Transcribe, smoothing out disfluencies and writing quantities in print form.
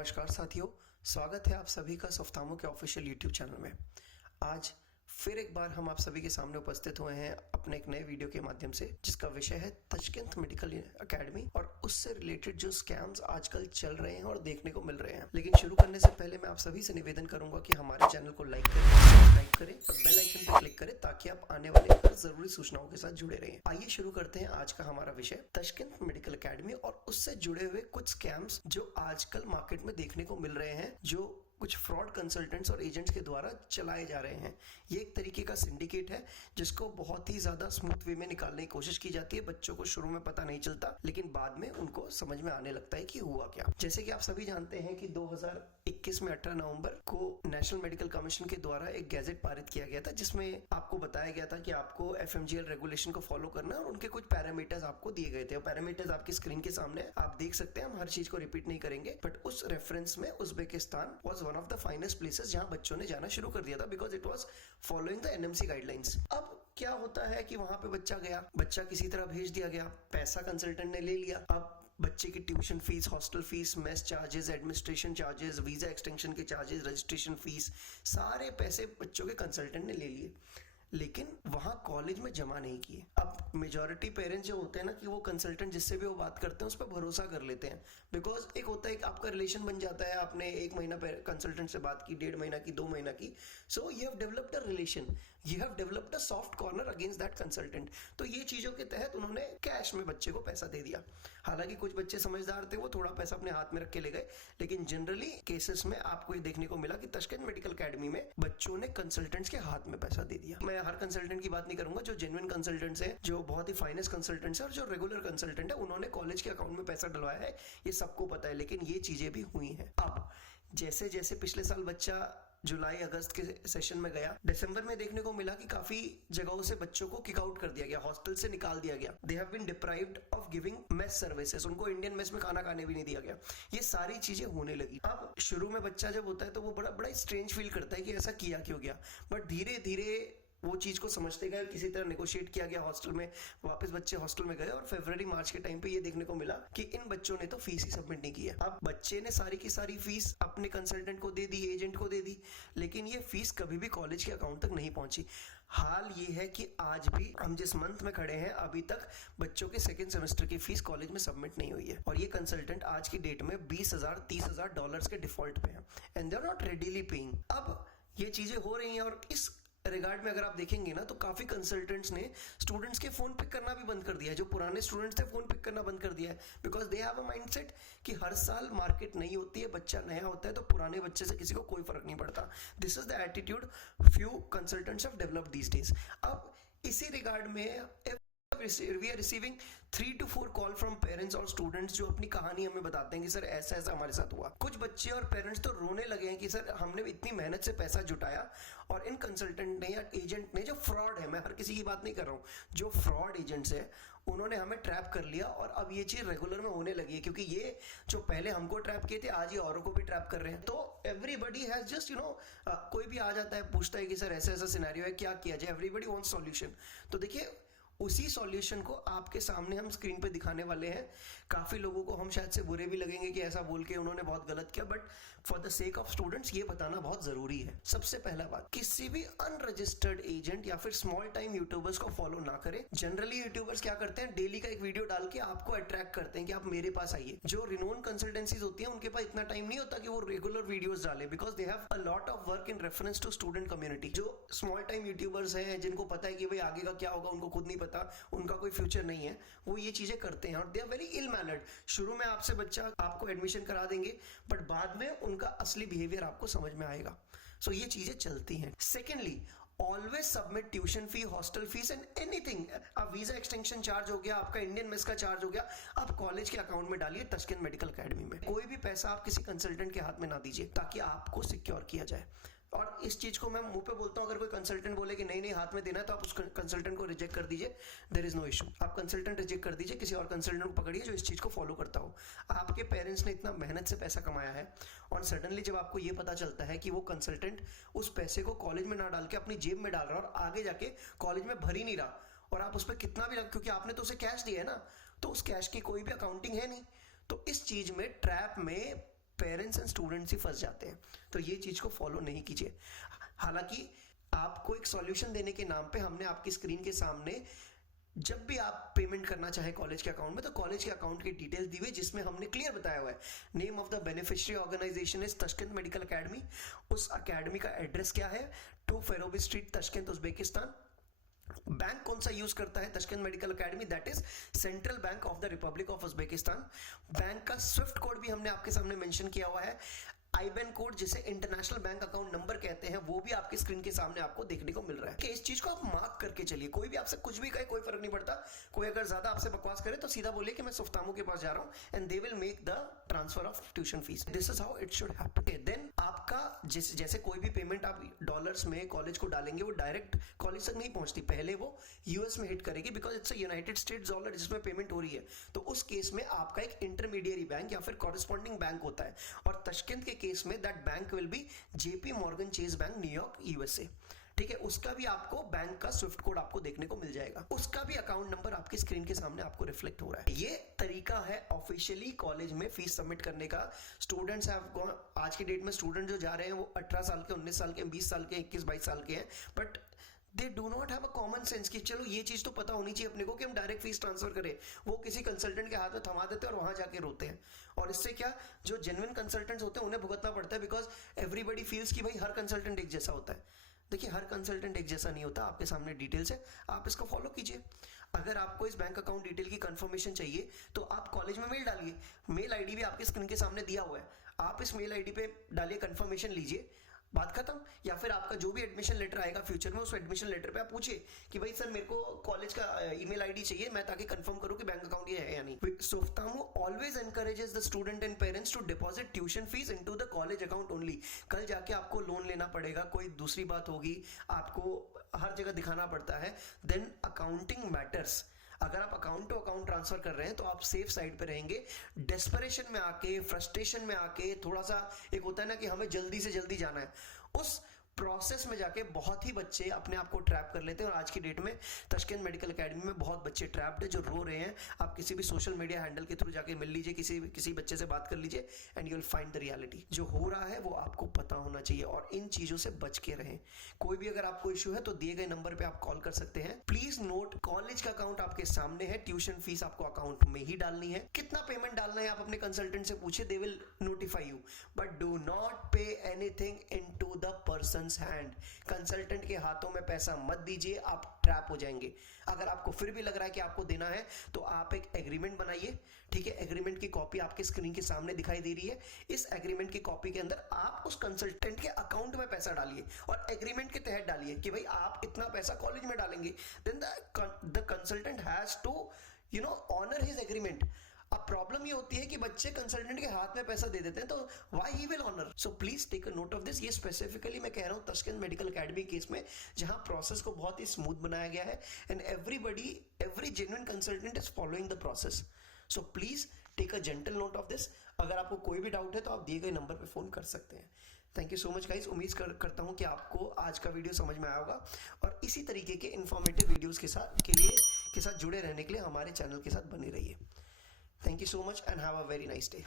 नमस्कार साथियों, स्वागत है आप सभी का सफ्तामो के ऑफिशियल यूट्यूब चैनल में। आज फिर एक बार हम आप सभी के सामने उपस्थित हुए हैं अपने एक नए वीडियो के माध्यम से, जिसका विषय है तशकिंत मेडिकल एकेडमी और उससे रिलेटेड जो स्कैम्स आजकल चल रहे हैं और देखने को मिल रहे हैं। लेकिन शुरू करने से पहले मैं आप सभी से निवेदन करूंगा कि हमारे चैनल को लाइक करें, सब्सक्राइब करें और बेल आइकन पर क्लिक करें ताकि आप आने वाले हर जरूरी सूचनाओं के साथ जुड़े रहें। आइए शुरू करते हैं आज का हमारा विषय, तशकिंत मेडिकल एकेडमी और उससे जुड़े हुए कुछ स्कैम्स जो आजकल मार्केट में देखने को मिल रहे हैं, जो कुछ फ्रॉड कंसल्टेंट्स और एजेंट्स के द्वारा चलाए जा रहे हैं। ये एक तरीके का सिंडिकेट है जिसको बहुत ही ज्यादा स्मूथ वे में निकालने की कोशिश की जाती है। बच्चों को शुरू में पता नहीं चलता, लेकिन बाद में उनको समझ में आने लगता है कि हुआ क्या। जैसे कि आप सभी जानते हैं कि 2021 में 18 नवंबर को नेशनल मेडिकल कमीशन के द्वारा एक गैजेट पारित किया गया था, जिसमें आपको बताया गया था कि आपको FMGL रेगुलेशन को फॉलो करना है और उनके कुछ पैरामीटर्स आपको दिए गए थे। पैरामीटर्स आपकी स्क्रीन के सामने आप देख सकते हैं, हम हर चीज को रिपीट नहीं करेंगे, बट उस रेफरेंस में Uzbekistan was one of the finest places जहां बच्चों ने जाना शुरू कर दिया था, because it was following the NMC guidelines. अब क्या होता है कि वहां पे बच्चा गया, बच्चा किसी तरह भेज दिया गया, पैसा कंसल्टेंट ने ले लिया। अब बच्चे की tuition fees, hostel fees, mess charges, administration charges, visa extension के चार्जेस, रजिस्ट्रेशन फीस, सारे पैसे बच्चों के कंसल्टेंट ने ले लिए, लेकिन वहां कॉलेज में जमा नहीं किए। अब मेजॉरिटी पेरेंट्स जो होते हैं ना, कि वो कंसल्टेंट जिससे भी वो बात करते हैं उस पर भरोसा कर लेते हैं, बिकॉज एक होता है कि आपका रिलेशन बन जाता है, आपने 1 महीना कंसल्टेंट से बात की, 1.5 महीना की, 2 महीना की, so you have developed a relation, you have developed a soft corner against that consultant. तो ये चीजों के तहत उन्होंने कैश में बच्चे को पैसा दे दिया। हालांकि कुछ बच्चे समझदार थे, वो थोड़ा पैसा अपने हाथ में रख के ले गए, लेकिन जनरली केसेस में आपको ये देखने को मिला कि तशकिंत मेडिकल एकेडमी में बच्चों ने कंसल्टेंट्स के हाथ में पैसा दे दिया। मैं हर कंसल्टेंट की बात नहीं करूंगा, जो जेन्युइन कंसल्टेंट्स हैं, जो बहुत ही फाइनेस्ट कंसल्टेंट्स हैं और जो रेगुलर कंसल्टेंट है, उन्होंने कॉलेज के अकाउंट में पैसा डलवाया है, ये सबको पता है। लेकिन ये चीजें भी हुई हैं। अब जैसे जैसे पिछले साल बच्चा जुलाई अगस्त के सेशन में गया, दिसंबर में देखने को मिला कि काफी जगहों से बच्चों को किक आउट कर दिया गया, हॉस्टल से निकाल दिया गया। They have been deprived of giving mess services, उनको इंडियन मेस में खाना खाने भी नहीं दिया गया। ये सारी चीजें होने लगी। अब शुरू में बच्चा जब होता है तो वो बड़ा बड़ा स्ट्रेंज फील करता है कि ऐसा किया क्यों गया, बट धीरे धीरे वो चीज को समझते गए, किसी तरह नेगोशिएट किया गया हॉस्टल में, वापस बच्चे हॉस्टल में गए और फरवरी मार्च के टाइम पे ये देखने को मिला कि इन बच्चों ने तो फीस ही सबमिट नहीं की है। अब बच्चे ने सारी की सारी फीस अपने कंसल्टेंट को दे दी, एजेंट को दे दी, लेकिन ये फीस कभी भी कॉलेज के अकाउंट तक नहीं पहुंची। हाल ये है कि आज भी हम जिस मंथ में खड़े हैं, अभी तक बच्चों के सेकंड सेमेस्टर की फीस कॉलेज में सबमिट नहीं हुई है, और ये कंसल्टेंट आज की डेट में $20,000-30,000 के डिफॉल्ट पे हैं, and they are not readily paying. अब ये चीजें हो रही हैं, और इस रिगार्ड में अगर आप देखेंगे ना, तो काफी कंसल्टेंट्स ने स्टूडेंट्स के फोन पिक करना भी बंद कर दिया है। जो पुराने स्टूडेंट्स थे, फोन पिक करना बंद कर दिया है, because they have a mindset कि हर साल मार्केट नई होती है, बच्चा नया होता है, तो पुराने बच्चे से किसी को कोई फर्क नहीं पड़ता। This is the attitude few consultants have developed these days. अब इसी रिगार्ड में we are receiving 3 to 4 call from parents और स्टूडेंट्स, जो अपनी कहानी हमें बताते हैं कि सर ऐसा ऐसा हमारे साथ हुआ। कुछ बच्चे और पेरेंट्स तो रोने लगे हैं कि सर हमने इतनी मेहनत से पैसा जुटाया और इन कंसल्टेंट ने या एजेंट ने, जो फ्रॉड है, मैं हर किसी की बात नहीं कर रहा हूँ, जो फ्रॉड एजेंट्स है, उन्होंने हमें ट्रैप कर लिया। और अब ये चीज रेगुलर में होने लगी है, क्योंकि ये जो पहले हमको ट्रैप किए थे, आज ये औरों को भी ट्रैप कर रहे हैं। तो एवरीबडी हैज जस्ट कोई भी आ जाता है, पूछता है कि सर ऐसा ऐसा सिनेरियो है, क्या किया जाए। Everybody wants solution. तो देखिए, उसी सॉल्यूशन को आपके सामने हम स्क्रीन पे दिखाने वाले हैं। काफी लोगों को हम शायद से बुरे भी लगेंगे कि ऐसा बोल के उन्होंने बहुत गलत किया, but for the sake of students ये बताना बहुत जरूरी है। सबसे पहला बात, किसी भी अनरजिस्टर्ड एजेंट या फिर स्मॉल टाइम यूट्यूबर्स को फॉलो ना करें। जनरली यूट्यूबर्स क्या करते हैं, डेली का एक वीडियो डाल के आपको अट्रैक्ट करते हैं कि आप मेरे पास आइए। जो रिनोन कंसल्टेंसीज होती हैं, उनके पास इतना टाइम नहीं होता कि वो रेगुलर वीडियोस डाले, because they have a lot of work in reference to student community. जो स्मॉल टाइम यूट्यूबर्स हैं, जिनको पता है कि भाई आगे का क्या होगा, उनको खुद नहीं पता, उनका कोई फ्यूचर नहीं है, वो ये चीजें करते हैं, और they are very ill mannered. शुरू में आपसे बच्चा आपको एडमिशन करा देंगे, बट बाद में उनका असली बिहेवियर आपको समझ में आएगा। सो ये चीजें चलती हैं। Secondly, always submit tuition fee, hostel fees and anything. अब वीजा एक्सटेंशन चार्ज हो गया, आपका इंडियन मेस का चार्ज हो गया, आप कॉलेज के अकाउंट में डालिए तशकिंत मेडिकल एकेडमी में। कोई भी पैसा आप किसी कंसल्टेंट के हाथ में ना दीजिए, ताकि आपको सिक्योर किया जाए। और इस चीज को मैं मुंह पे बोलता हूं, अगर कोई कंसल्टेंट बोले कि नहीं नहीं हाथ में देना है, तो आप उस कंसल्टेंट को रिजेक्ट कर दीजिए, देयर इज नो इशू। आप कंसल्टेंट रिजेक्ट कर दीजिए, किसी और कंसल्टेंट को पकड़िए जो इस चीज को फॉलो करता हो। आपके पेरेंट्स ने इतना मेहनत से पैसा कमाया है, और सडनली जब आपको ये पता चलता है कि वो कंसल्टेंट उस पैसे को कॉलेज में ना डाल के अपनी जेब में डाल रहा है, और आगे जाके कॉलेज में भर ही नहीं रहा, और आप उस पर कितना भी क्योंकि आपने तो उसे कैश दिया है ना, तो उस कैश की कोई भी अकाउंटिंग है नहीं। तो इस चीज में, ट्रैप में पेरेंट्स एंड स्टूडेंट्स ही फंस जाते हैं। तो ये चीज को फॉलो नहीं कीजिए। हालांकि आपको एक सॉल्यूशन देने के नाम पे हमने आपकी स्क्रीन के सामने जब भी आप पेमेंट करना चाहे कॉलेज के अकाउंट में, तो कॉलेज के अकाउंट की डिटेल्स दी हुई, जिसमें हमने क्लियर बताया हुआ है name of the beneficiary organisation is Tashkent medical academy. उस अकेडमी का एड्रेस क्या है, 2 फेरोबी स्ट्रीट, तशकिंत, उज्बेकिस्तान। बैंक कौन सा यूज करता है Tashkent medical academy, that is central bank of the republic of Uzbekistan. Bank का स्विफ्ट कोड भी हमने आपके सामने मेंशन किया हुआ है। आईबैन कोड, जिसे इंटरनेशनल बैंक अकाउंट नंबर कहते हैं, वो भी आपकी स्क्रीन के सामने आपको देखने को मिल रहा है कि इस चीज को आप मार्क करके चलिए। कोई भी आपसे कुछ भी कहे, कोई फर्क नहीं पड़ता। कोई अगर ज्यादा आपसे बकवास करे तो सीधा बोलिए कि मैं सुफ्तामो के पास जा रहा हूं, and they will make the transfer of tuition fees. This is how it should happen. Then आपका जैसे कोई भी पेमेंट आप डॉलर्स में कॉलेज को डालेंगे, वो डायरेक्ट कॉलेज तक नहीं पहुंचती, पहले वो यूएस में हिट करेगी, because it's a United states dollar जिसमें पेमेंट हो रही है। तो उस केस में आपका एक इंटरमीडिएरी बैंक या फिर कॉरेस्पॉन्डिंग बैंक होता है, और तशकिंत के केस में that bank will be JP Morgan chase bank, New York, USA. ठीक है, उसका भी आपको बैंक का स्विफ्ट कोड आपको देखने को मिल जाएगा, उसका भी अकाउंट नंबर आपकी स्क्रीन के सामने आपको रिफ्लेक्ट हो रहा है। ये तरीका है ऑफिशियली कॉलेज में फीस सबमिट करने का। स्टूडेंट्स हैव गॉन, आज की डेट में स्टूडेंट जो जा रहे हैं वो 18 साल के, 19 साल के, 20 साल के, 21-22 साल के हैं, but they do not have a common sense कि चलो ये चीज तो पता होनी चाहिए अपने को कि हम डायरेक्ट फीस ट्रांसफर करें। वो किसी कंसल्टेंट के हाथ में थमा देते हैं और वहां जाके रोते हैं, और इससे क्या, जो जेन्युइन कंसल्टेंट्स होते हैं उन्हें भुगतना पड़ता है, बिकॉज एवरीबडी फील्स कि भाई हर कंसल्टेंट एक जैसा होता है। देखिए, हर कंसल्टेंट एक जैसा नहीं होता। आपके सामने डिटेल्स है, आप इसको फॉलो कीजिए। अगर आपको इस बैंक अकाउंट डिटेल की कंफर्मेशन चाहिए तो आप कॉलेज में मेल डालिए। मेल आईडी भी आपके स्क्रीन के सामने दिया हुआ है, आप इस मेल आईडी पे डालिए, कंफर्मेशन लीजिए, बात खत्म। या फिर आपका जो भी एडमिशन लेटर आएगा फ्यूचर में, उस एडमिशन लेटर पे आप पूछिए कि भाई सर मेरे को कॉलेज का ईमेल आईडी चाहिए, मैं ताकि कंफर्म करूं कि बैंक अकाउंट ये है या नहीं। सुफ्तामो always encourages the student and parents to deposit tuition fees into the college account only. कल जाके आपको लोन लेना पड़ेगा, कोई दूसरी बात होगी, आपको हर जगह दिखाना पड़ता है, देन अकाउंटिंग मैटर्स। अगर आप अकाउंट टू अकाउंट ट्रांसफर कर रहे हैं तो आप सेफ साइड पे रहेंगे। डेस्परेशन में आके, फ्रस्ट्रेशन में आके, थोड़ा सा एक होता है ना कि हमें जल्दी से जल्दी जाना है, उस प्रोसेस में जाके बहुत ही बच्चे अपने आप को ट्रैप कर लेते हैं। और आज की डेट में तशकिंत मेडिकल एकेडमी में बहुत बच्चे ट्रैप्ड है जो रो रहे हैं। आप किसी भी सोशल मीडिया हैंडल के थ्रू जाके मिल लीजिए, किसी बच्चे से बात कर लीजिए, and you will find the reality. जो हो रहा है वो आपको पता होना चाहिए, और इन चीजों से बच के रहें। कोई भी अगर आपको इश्यू है तो दिए गए नंबर पे आप कॉल कर सकते हैं। प्लीज नोट, कॉलेज का अकाउंट आपके सामने है, ट्यूशन फीस आपको अकाउंट में ही डालनी है। कितना पेमेंट डालना है आप अपने कंसल्टेंट से पूछिए, they will notify you, but do not pay anything into the person's hand. Consultant के हाथों में पैसा मत दीजिए, आप ट्रैप हो जाएंगे। अगर आपको फिर भी लग रहा है कि आपको देना है तो आप एक एग्रीमेंट बनाइए। ठीक है, एग्रीमेंट की कॉपी आपके स्क्रीन के सामने दिखाई दे रही है। इस एग्रीमेंट की कॉपी के अंदर आप उस कंसल्टेंट के अकाउंट में पैसा डालिए, और एग्रीमेंट के तहत डालिए कि भाई आप इतना पैसा कॉलेज में डालेंगे। Then the consultant has to honour his agreement. अब प्रॉब्लम ये होती है कि बच्चे कंसल्टेंट के हाथ में पैसा दे देते हैं, तो why he will honour. So please take a note of this. ये स्पेसिफिकली मैं कह रहा हूं तशकिंत मेडिकल एकेडमी केस में, जहां प्रोसेस को बहुत ही स्मूथ बनाया गया है, and every genuine consultant is following the process. So please take a gentle note of this. अगर आपको कोई भी डाउट है तो आप दिए गए नंबर पर फोन कर सकते हैं। Thank you so much guys. उम्मीद करता हूं कि आपको आज का वीडियो समझ में आया होगा, और इसी तरीके के इंफॉर्मेटिव वीडियोस के साथ जुड़े रहने के लिए हमारे चैनल के साथ बने रहिए। Thank you so much and have a very nice day.